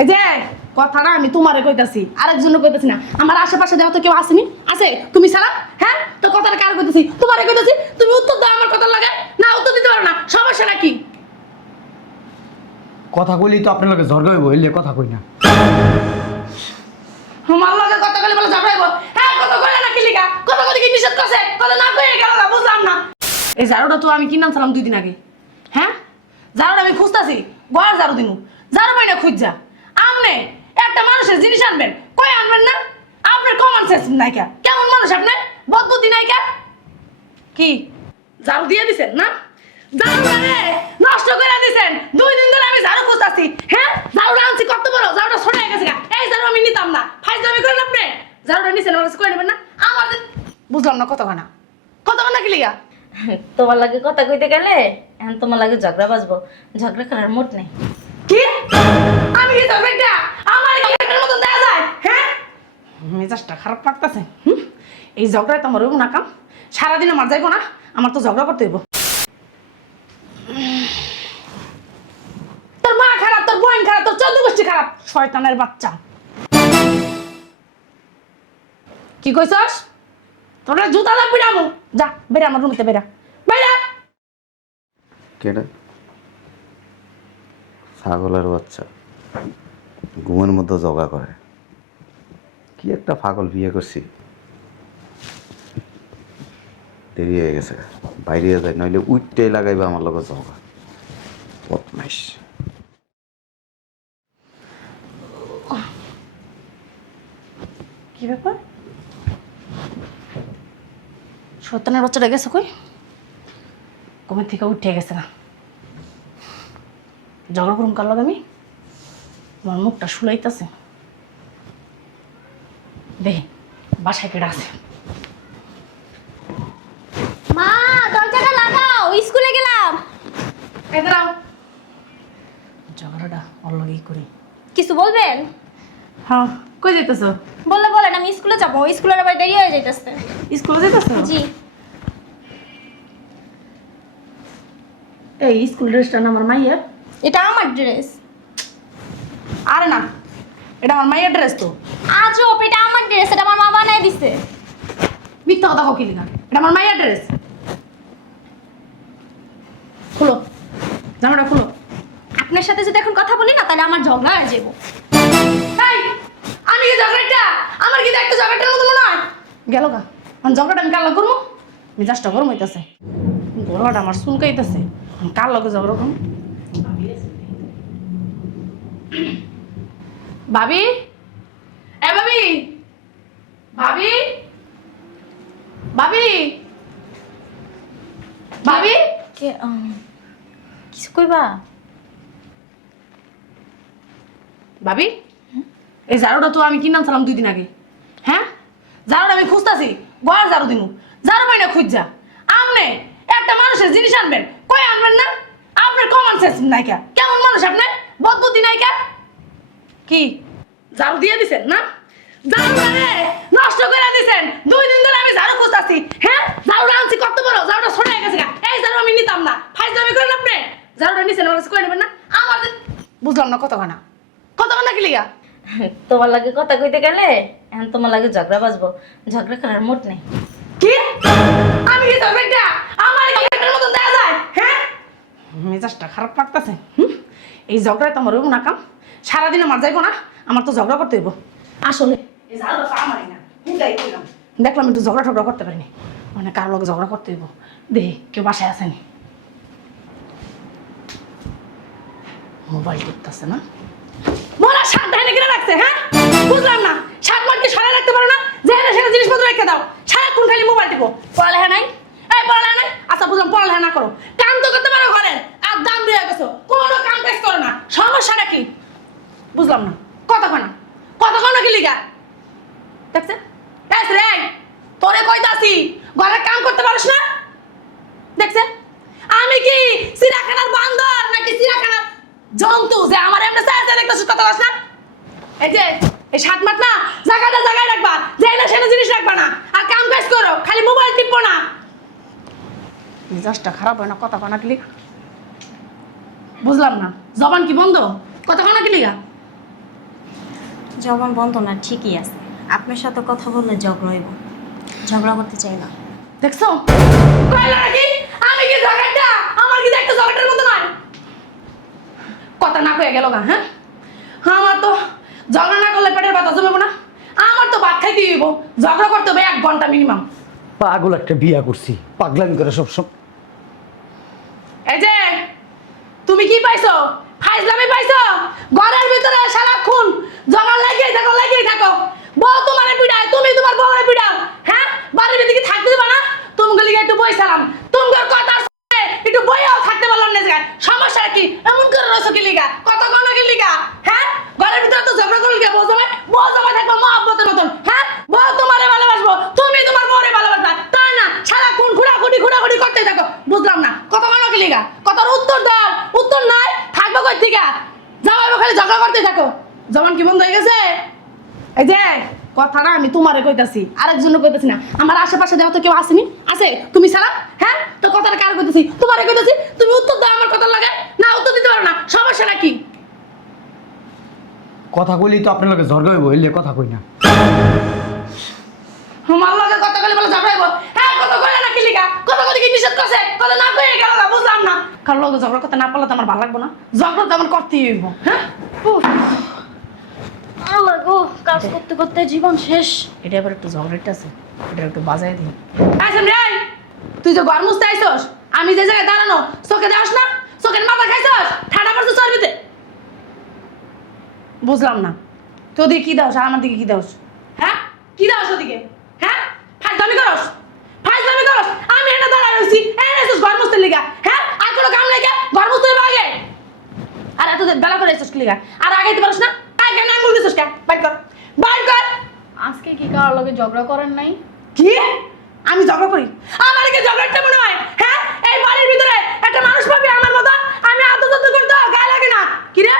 এই যে কথাটা আমি তোমারে কইতাছি, আরেকজনের কইতাছি না। আমার আশেপাশে দেওয়া তো কেউ আসেনি, আছে তুমি ছাড়া? হ্যাঁ, তো কথাটা কার কইতাছি? তোমারে কইতাছি। তুমি উত্তর দাও আমার কথা লাগে না, উত্তর দিতে পারো না, সমস্যাটা কি? কথা কইলি তো আপনার লগে ঝগড়া হইব, এলে কথা কই না। আমার লগে কথা কইলে বলে ঝগড়াইব? হ্যাঁ, কথা কইলে না কি লিগা? কথা কইতে কি নিষেধ করছে? কথা না কইলে গেল না, বুঝলাম না। এই ঝাড়ুটা তো আমি কিনলাম সালাম 2 দিন আগে। হ্যাঁ, ঝাড়ুটা আমি খুঁজতাছি, ঘর ঝাড়ু দিমু, ঝাড়ু পাই না খুঁজা। আমনে একটা মানুষের জিনিস আনবেন, কই আনবেন না? আপনার কমন সেন্স নাই কা? কেমন মানুষ আপনি? বদবুদ্ধি নাই কা? কি ঝাড়ু দিয়ে দিছেন না? ঝাড়ুটারে নষ্ট করে দিছেন। 2 দিন ধরে আমি ঝাড়ু খুঁজতাছি। হ্যাঁ, ঝাড়ুটা আনছি কত বড়, ঝাড়ুটা ছড়ে গেছে গা। এই ঝাড়ু আমি নিতাম না, ফাইজলামি করেন আপনি। ঝাড়ুটা নিছেন, আমার কাছে কই নেবেন না? আমার বুঝলাম না কতখানা কতখানা কি লিগা? তোমার লাগে কথা কইতে গেলে এখন তোমার লাগে ঝগড়া বাজবো। ঝগড়া করার মোট নেই। কি আমি কি ঝগড়া আমার ঝগড়ার মতন দেয়া যায়? হ্যাঁ, মেজাজটা খারাপ লাগতেছে। এই ঝগড়ায় তো আমার হইব না কাম। সারাদিন আমার যাইব না, আমার তো ঝগড়া করতে হইব। তোর মা খারাপ, তোর বোন খারাপ, তোর 14 গোষ্ঠী খারাপ, শয়তানের বাচ্চা। কি কইছস? তোরা জুতা দাও পিড়ামু। যা বেরা, আমার রুমতে বেরা, বেরা। কেডা? ছাগলের বাচ্চা ঘুমের মধ্যে জগা করে। কি একটা পাগল বিয়ে করছি, দেরি হয়ে গেছে, বাইরে যায় নইলে উইটটাই লাগাইবে আমার লগে জগা। বদমাইশ। কি ব্যাপার? শয়তানের বাচ্চাটা গেছে কই? ঘুমের থেকে উঠে গেছে না। ঝগড়া করুম কার লগে আমি? আমার মুখটা শুলাইতেছে। দেখি বাসায় কেডা আছে। মা, দরজাটা লাগাও, স্কুলে গেলাম। এই দাঁড়াও, ঝগড়াটা ওর লগেই করি। কিছু বলবেন? হ্যাঁ, কই যাইতেছো? বললে বলেন, আমি স্কুলে যাবো। স্কুলের আবার দেরি হয়ে যাইতেছে। স্কুলে যাইতেছো? জি। এই স্কুল ড্রেসটা না আমার মাইয়ের? এটা আমার ড্রেস। আরে না, এটা আমার মাইয়ের ড্রেস তো। আজব, এটা আমার ড্রেস, এটা আমার মা বানায় দিছে। মিথ্যা কথা কও কি লিগা? এটা আমার মাইয়ের ড্রেস। খুলো, জামাটা খুলো। আপনার সাথে যদি এখন কথা বলি না, তাহলে আমার ঝগড়া হয়ে যাবো। এই, আমি কি ঝগড়াটা? আমার কি দেখতে ঝগড়াটার মতো মনে হয়? গেল গা, আমি ঝগড়াটা আমি কার লগে করবো? মেজাজটা গরম হইতাছে, গলাটা আমার চুলকাইতেছে। আমি কার লগে ঝগড়া করবো? ভাবি, এ ভাবি, ভাবি, ভাবি, ভাবি। কে কিছু কইবা? ভাবি, এই ঝাড়ুটা তো আমি কিনলাম সালাম 2 দিন আগে। হ্যাঁ, ঝাড়ুটা আমি খুঁজতাছি, ঘর ঝাড়ু দিমু, ঝাড়ু পাই না খুঁজা। আমনে একটা মানুষের জিনিস আনবেন, কই আনবেন না? আপনার কমন সেন্স নাই কা? কেমন মানুষ আপনি? বদবুদ্ধি নাই কা? কি ঝাড়ু দিয়ে দিছেন না? ঝাড়ুটারে নষ্ট করে দিছেন। 2 দিন ধরে আমি ঝাড়ু খুঁজতাছি। হ্যাঁ, ঝাড়ুটা আনছি কত বড়, ঝাড়ুটা ছড়ে গেছে গা। এই ঝাড়ু আমি নিতাম না, ফাইজলামি করেন আপনি। ঝাড়ুটা নিছেন, আমার কাছে কই নেবেন না? আমার বুঝলাম না কতখানা কতখানা কি লিগা? তোমার লাগে কথা কইতে গেলে এখন তোমার লাগে ঝগড়া বাজবো। ঝগড়া করার মোট নেই। কি আমি কি ঝগড়া আমার কি এটার মতন দেয়া যায়? হ্যাঁ, মেজাজটা খারাপ লাগতেছে। এই ঝগড়ায় তো আমার হইব না কাম। সারাদিন আমার যাইব না, আমার তো ঝগড়া করতে হইব। আসলে এই ঝাড়ুটা তো আমারই না, হুদাই কইলাম। দেখলাম একটু ঝগড়া টগড়া করতে পারিনি, মানে কার লগে ঝগড়া করতে হইব। দেখি কেউ বাসায় আসেনি। মোবাইল টিপতেছে না, মোরা শার্ট ধানে কিনে রাখছে। হ্যাঁ, বুঝলাম না, শার্ট মার্ট কি সরাই রাখতে পারো না? যেখানে সেখানে জিনিসপত্র রেখে দাও, সারাক্ষণ খালি মোবাইল টিপো। পড়ালেখা নাই? এই পড়ালেখা নাই? আচ্ছা বুঝলাম, পড়ালেখা না করো, কাম তো করতে পারো ঘরে, আর দাম দিয়ে গেছো, কোনো কাম কাজ করো না, সমস্যাটা কি? বুঝলাম না কতক্ষণ কি লিগা? দেখছে রে, তোরে কইতাছি ঘরে কাম করতে পারিস না? দেখছে আমি কি চিড়াখানার বান্দর নাকি চিড়াখানার জন্তু যে আমার এমনি চাইছে দেখতেছিস? কথা বলছ না? এই যে এই সাত মাঠ না, জায়গাটা জায়গায় রাখবা, যেই না সেটা জিনিস রাখবা না, আর কাম কাজ করো, খালি মোবাইল টিপো না। মেজাজটা খারাপ হয় না কথা কনা কি? বুঝলাম না, জবান কি বন্ধ? কথা কনা কি লিগা? জবান বন্ধ না, ঠিকই আছে। আপনার সাথে কথা বললে ঝগড়া হইব, ঝগড়া করতে চাই না। দেখছো কইলা নাকি আমি কি ঝগড়াটা আমার কি একটা ঝগড়ার মতো নয় কথা না কয়ে গেল না হ্যাঁ আমার তো ঝগড়া না করলে পেটের ব্যথা জমবে না আমার তো ভাত খাইতে হইব ঝগড়া করতে হবে 1 ঘন্টা মিনিমাম পাগল একটা বিয়া করছি পাগলামি করে সব এই যে তুমি কি পাইছো ফাইজলামি পাইছো ঘরের ভিতরে সারাক্ষণ ঝগড়া লাগিয়েই থাকো বউ তোমারে পিড়ায় তুমি তোমার বউরে পিড়াও হ্যাঁ বাড়ির ভিতরে কি থাকতে দিবা না তুমি গলি একটু বইছিলাম তোমার কথা শুনে একটু বইয়াও থাকতে পারলাম না জায়গায় সমস্যা কি এমন করে রসো কি লিগা কত কোন কি লিগা হ্যাঁ ঘরের ভিতরে তো ঝগড়া করলে কি বউ জামাই থাকবো মহব্বতের মতন হ্যাঁ বউ তোমারে ভালোবাসবো তুমি তোমার বউরে ভালোবাসবা তাই না সারাক্ষণ ঘোরাঘুরি করতে থাকো বুঝলাম না কত কোন কি লিগা কথার উত্তর দাও উত্তর নাই থাকবো কই থেকে জামাই খালি ঝগড়া করতে থাকো জবান কি বন্ধ হয়ে গেছে এই যে কথাটা আমি তোমারে কইতাছি আরেকজনের কইতাছি না আমার আশেপাশে দেওয়া তো কেউ আসেনি আছে তুমি ছাড়া হ্যাঁ তো কথাটা কার কইতাছি তোমারে কইতাছি তুমি উত্তর দাও আমার কথা লাগে না উত্তর দিতে পারো না সমস্যা নাকি কথা কইলেই তো আপনার লগে ঝগড়া হইব এলে কথা কই না আমার লগে কথা কইলে বলে ঝগড়াইবো হ্যাঁ কথা কইলে না কি লিগা কথা কইতে কি নিষেধ করছে কথা না কইলে গেল না বুঝলাম না কার লগে ঝগড়া করতে না পারলে তো আমার ভালো লাগবে না ঝগড়া তো আমার করতেই হইব হ্যাঁ আল্লাহ গো, কাজ করতে করতে জীবন শেষ। এটা আবার একটু ঝগড়াটা আছে এটা একটু বাজাই দিই আইসম রে তুই যে ঘর মুছতে আইছস আমি যে জায়গায় দাঁড়ানো চোখে দেওয়াস না চোখের মাথা খাইছস ঠাডা পড়ছে চর্বিতে বুঝলাম না তুই ওদিকে কি দাওস আর আমার দিকে কি দাওস হ্যাঁ কি দাওস ওদিকে হ্যাঁ ফাইজলামি করস আমি এটা দাঁড়াই রইছি এনেছিস ঘর মুছতে লিগা হ্যাঁ আর কোনো কাম নাই কে ঘর মুছতে হবে আগে আর এত বেলা করে এসেছিস কি লিগা আর আগাইতে পারস না আগে না বলতেছিস কে বাইর কর আজকে কি কারোর লগে ঝগড়া করেন নাই? কি আমি ঝগড়া করি আমার কি ঝগড়াটা মনে হয় হ্যাঁ এই বাড়ির ভিতরে একটা মানুষ পাবি আমার মত আমি আদর করতে গায়ে লাগে না কি রে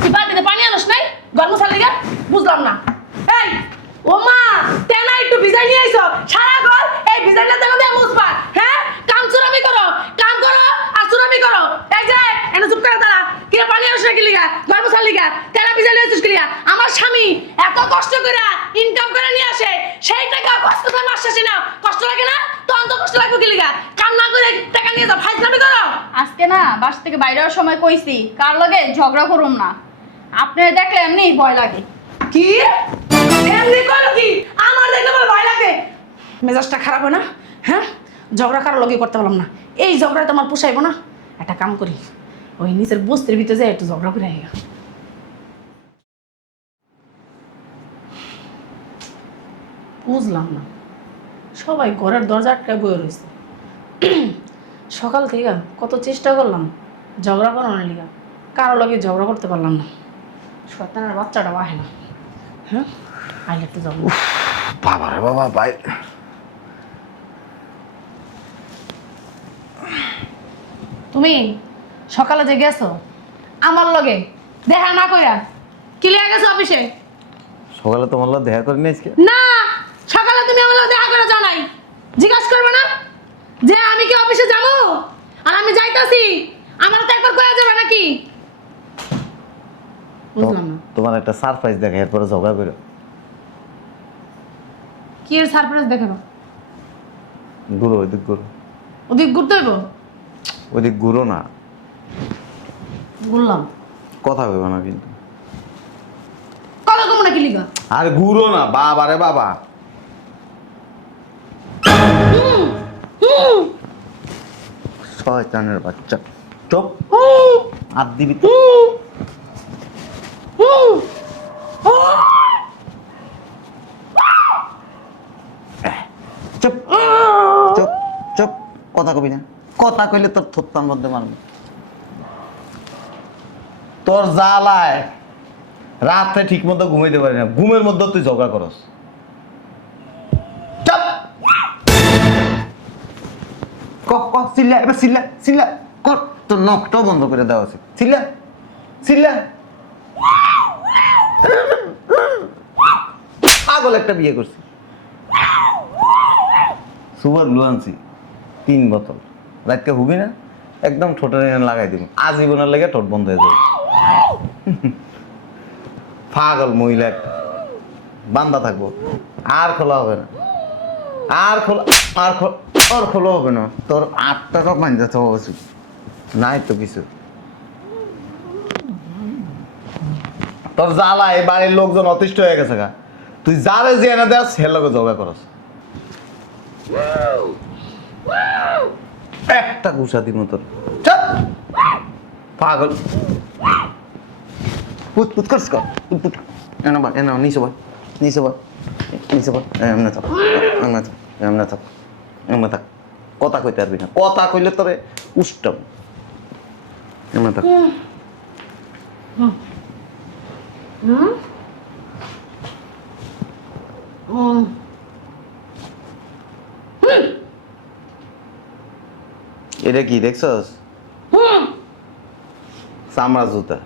তুই বাড়িতে পানি আনস নাই গরম মশলা লাগা বুঝলাম না এই ও মা তেনা একটু ভিজাই নিয়ে আইছো সারা ঘর এই ভিজাইটা তেনা দিয়ে মুছবা হ্যাঁ কাম করো আর চুরামি করো এই যে এনে চুপ করে দাঁড়া কি রে পানি আনস না কি লিগা গরম মশলা লাগা তেনা ভিজাই নিয়ে আইছিস কি লিগা আমার স্বামী এত কষ্ট করে ইনকাম করে নিয়ে আসে সেই টাকা কষ্ট করে মাস শেষে না কষ্ট লাগে না তো অন্ত কষ্ট লাগবে কি লিগা কাম না করে টাকা নিয়ে যাও ফাইজলামি করো আজকে না বাস থেকে বাইরে হওয়ার সময় কইছি কার লগে ঝগড়া করুম না। আপনারা দেখলে এমনি ভয় লাগে। কি এমনি করো কি আমার দেখলে বলে ভয় লাগে মেজাজটা খারাপ হয় না হ্যাঁ ঝগড়া কারো লগে করতে পারলাম না এই ঝগড়া তোমার পোষাইবো না একটা কাম করি ওই নিচের বস্তির ভিতরে যাই একটু ঝগড়া করে আইগা বুঝলাম না সবাই ঘরের দরজা আটকায় বয়ে রয়েছে সকাল থেকে কত চেষ্টা করলাম ঝগড়া করানোর লিগা কারো লগে ঝগড়া করতে পারলাম না শয়তানের বাচ্চাটাও আহে না হ্যাঁ আইলে একটু যাবো বাবা রে বাবা ভাই তুমি সকালে যে গেছো আমার লগে দেখা না কইরা কি লিয়া গেছো অফিসে সকালে তোমার লোক দেখা করি আজকে না সকালে তুমি আমার লগে দেখা করে যাও নাই জিজ্ঞাসা করবে না যে আমি কি অফিসে যাবো আর আমি যাইতাছি আমার তো একবার কয়া যাবে নাকি বুঝলাম না তোমার একটা সারপ্রাইজ দেখা এরপরে ঝগড়া করো কি এর সারপ্রাইজ দেখাবো ঘুরো ওইদিক ঘুরো ওদিক ঘুরতে হইব ওইদিক ঘুরো না বললাম কথা কইব না কিন্তু কথা কম নাকি লিগা আর ঘুরো না বাবা রে বাবা শয়তানের বাচ্চা চুপ আর দিবি তো চুপ চুপ চুপ কথা কবি না কথা কইলে তোর থুত্তার মধ্যে মারবো তোর জ্বালায় রাতে ঠিক মতো ঘুমাইতে পারি না ঘুমের মধ্যে তুই ঝগড়া করস চুপ চিল্লা এবার চিল্লা কর তোর নখটাও বন্ধ করে দেওয়া উচিত চিল্লা পাগল একটা বিয়ে করছি সুপার গ্লু আনছি 3 বোতল রাতকে হুবি না একদম ঠোঁটে লাগাই দিব আজীবনের লেগে ঠোঁট বন্ধ হয়ে যাবে পাগল মহিলা একটা। বান্দা থাকবো আর খোলা হবে না, আর খোলা হবে না। তোর 8 টাকা পাঞ্জা তো উচিত নাই তো কিছু। তোর জ্বালা এই বাড়ির লোকজন অতিষ্ঠ হয়ে গেছে গা। তুই যারে যে এনে দেস সে লোকে জগা করস। একটা ঘুষা দিব তোর। চল পাগল পুত পুত করস কর। এনে বা এনে নিচে বা নিচে বা নিচে বা এমনে থাক এমনে থাক এমনে থাক এমনে থাক। কথা কইতে পারবি না, কথা কইলে তোরে উষ্টাম। এমনে থাক। এটা কি দেখছস? চামড়া জুতা।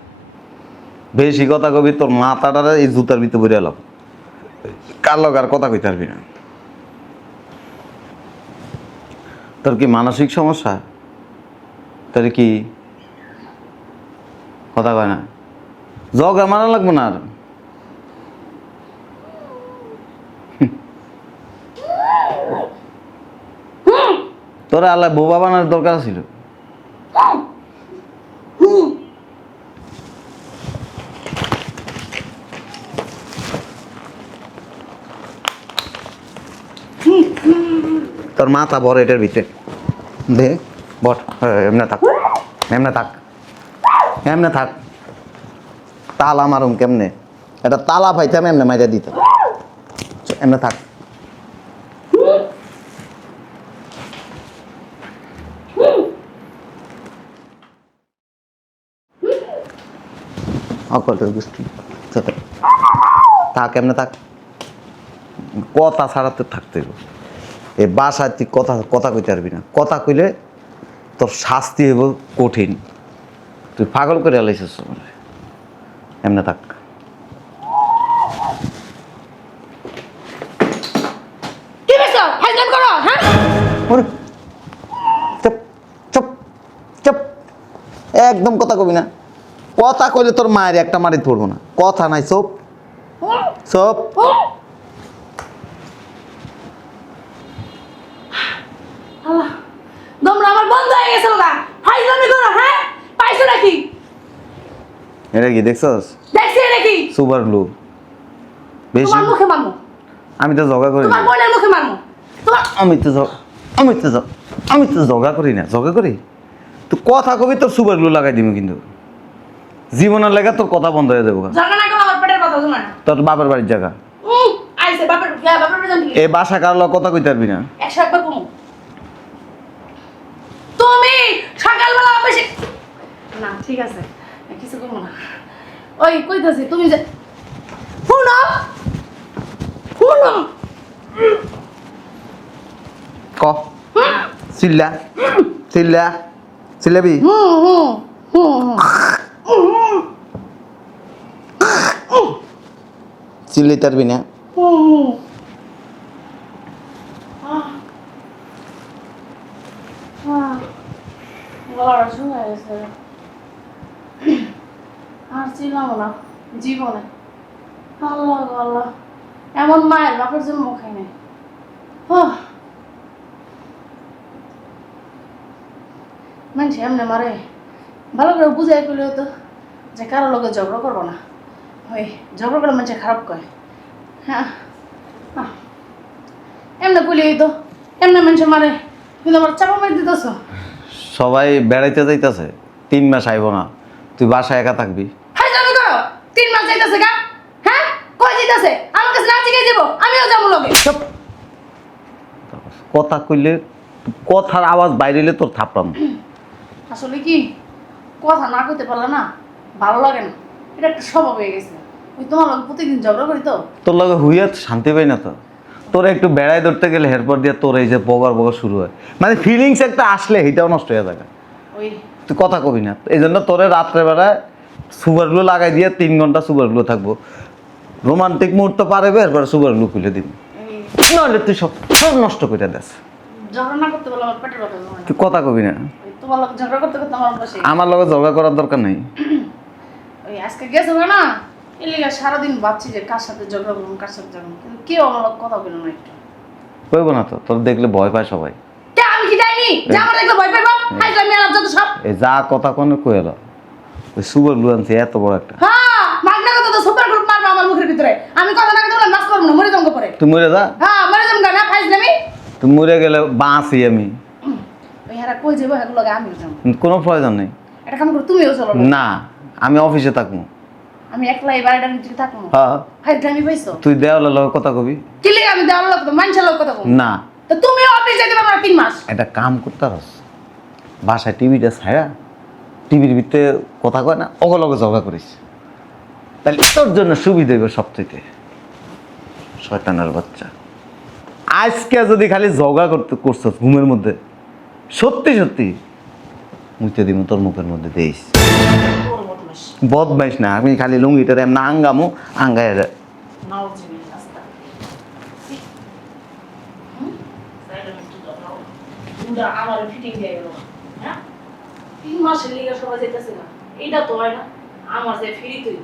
বেশি কথা কবি তোর মাথাটা এই জুতার ভিতরে ভরে এলাম। কার লগ আর কথা কইতে পারবি না। তোর কি মানসিক সমস্যা? তোর কি কথা কয় না? জগা মারা লাগবো না আর। তোরা আল্লাহ বোবা বানার দরকার ছিল। তোর মাথা বড় এটার ভিতরে দে বট। এমনে থাক এমনে থাক এমনে থাক। তালা মারুম কেমনে? এটা তালা পাইতাম এমনে মাইরা দিতাম। এমনে থাক। অকটের গোষ্ঠী থাক এমনে থাক। কথা ছাড়াতে থাকতে এই বাসায় তুই কথা কইতে পারবি না। কথা কইলে তোর শাস্তি হইব কঠিন। তুই পাগল করে আলাইছিস। এমনে থাক। কি বেসো ফাইজলাম করো হ্যাঁ? চুপ চুপ চুপ একদম কথা কবি না। কথা কইলে তোর মায়ের একটা মারি ধরবো না। কথা নাই চুপ চুপ। আল্লাহ দমরা আমার বন্ধ হয়ে গেছে ওগা। ফাইজলামি করো হ্যাঁ? পাইছো নাকি? এটা কি দেখছস? দেখছি এটা কি? Super glue. বেশি তোমার মুখে মারমু, আমি তো জগা করি না। তোমার বোনের মুখে মারমু। তোমার আমি তো জগা করি না। জগা করি তুই কথা কবি তোর সুপার গ্লু লাগাই দিবি কিন্তু জীবনের লেগে তোর কথা বন্ধ হয়ে যাবো। জানা না কেন আমার পেটের কথা শোনা না। তোর বাপের বাড়ির জায়গা আইছে বাপের বাপের জানি এই বাসা কার লগ কথা কইতে পারবি না। 100 একবার কমু। তুমি সকালবেলা অফিসে না ঠিক আছে কিছু কমু না। ওই কইতাছি তুমি যে শুনো শুনো ক চিল্লা চিল্লা চিল্লাবি। চিল্লাইতে পারবি না। আর ছিলাম না জীবনে। আল্লাহ আল্লাহ এমন মায়ের বাপের জন্য খাই নাই। মানুষ এমনি মারে ভালো করে বুঝাই করলে হতো যে কারো লোকে ঝগড়া করবো না। ওই ঝগড়া করে মানুষে খারাপ করে। হ্যাঁ এমনি করলে হইতো এমনি মানুষে মারে কিন্তু আমার চাপা মারি দিতেছ। সবাই বেড়াইতে যাইতেছে 3 মাস আইব না। তুই বাসায় একা থাকবি। হাই জানো করো 3 মাস যাইতেছে গা। হ্যাঁ কই যাইতেছে? আমার কাছে না জিগাই যাবো আমিও যাবো লগে। চুপ। কথা কইলে কথার আওয়াজ বাইরে এলে তোর থাপড়াম। আসলে কি কথা না কইতে পারলে না ভালো লাগে না। এটা একটা স্বভাব হয়ে গেছে। ওই তোমার লগে প্রতিদিন ঝগড়া করি তো তোর লগে হুইয়া শান্তি পাই না তো। তোর একটু বেড়াই ধরতে গেলে হেরপর দিয়ে তোর এই যে বগার শুরু হয়। মানে ফিলিংস একটা আসলে এটাও নষ্ট হয়ে যায়। ওই তুই কথা কবি না। এই জন্য তোরে রাত্রে বেলায় সুপারগুলো লাগাই দিয়ে 3 ঘন্টা সুপারগুলো থাকবো। রোমান্টিক মুহূর্ত পারবে এরপরে সুপারগুলো খুলে দিবি। নাহলে তুই সব নষ্ট করে দেস। ঝগড়া না করতে বলে আমার পেটের ব্যথা জমে না। তুই কথা কবি না। ওই তোমার লগে ঝগড়া করতে করতে আমার বসে আমার লগে ঝগড়া করার দরকার নাই। ওই আজকে গেছো না এর লেগে সারাদিন ভাবছি যে কার সাথে ঝগড়া করবো কার সাথে যাবো, কিন্তু কেউ আমার লগে কথা বলে না একটু। কইব না তো, তোর দেখলে ভয় পায় সবাই। কে আমি কি যাইনি যে আমার দেখলে ভয় পাইবো? ফাইজলামি আলাপ যত সব। এই যা কথা কোনে কই এলো, ওই সুবর লুয়ানছে এত বড় একটা। হ্যাঁ মাগনা কথা তো সুপার গ্রুপ মারবে আমার মুখের ভিতরে। আমি কথা না বললে মাছ করব না, মরে যাবো পরে। তুই মরে যা, হ্যাঁ মরে যাবো না ফাইজলামি। তুই মরে গেলে বাঁচি আমি, ওই হারা কই যাবো হেগুলো লগে আমিও যাবো। কোনো প্রয়োজন নেই। এটা কাম করে তুমিও চলো না। না আমি অফিসে থাকবো। আমি একলা এই বাড়িটার ভিতরে থাকবো। হ্যাঁ ফাইজলামি পাইছো? তুই দেওয়ালের লগে কথা কবি কি লেগে আমি দেওয়ার লোক তো মানুষের লোক কথা বলবো না। তো তুমিও অফিস যেতে পারবে না 3 মাস। একটা কাম করতে পারস, বাসায় টিভিটা ছাড়া টিভির ভিতরে কথা কয় না, ওগুলোকে ঝগড়া করিস, তাহলে তোর জন্য সুবিধা হইব সবথেকে। শয়তানের বাচ্চা, আজকে যদি খালি ঝগড়া করছ ঘুমের মধ্যে, সত্যি সত্যি মুইতে দিব তোর মুখের মধ্যে দিস। ওর বদমাশ বদমাইশ না, আমি খালি লুঙ্গিটার এমন আঙ্গামো, আঙ্গায় নাও জিবি রাস্তা সাইডে একটু দাও দুটা আমার ফিটিং দিয়ে গেল। হ্যাঁ 3 মাসের লিগে সবাই যাইতেছে না, এইটা তো হয় না। আমার যে ফ্রি তুই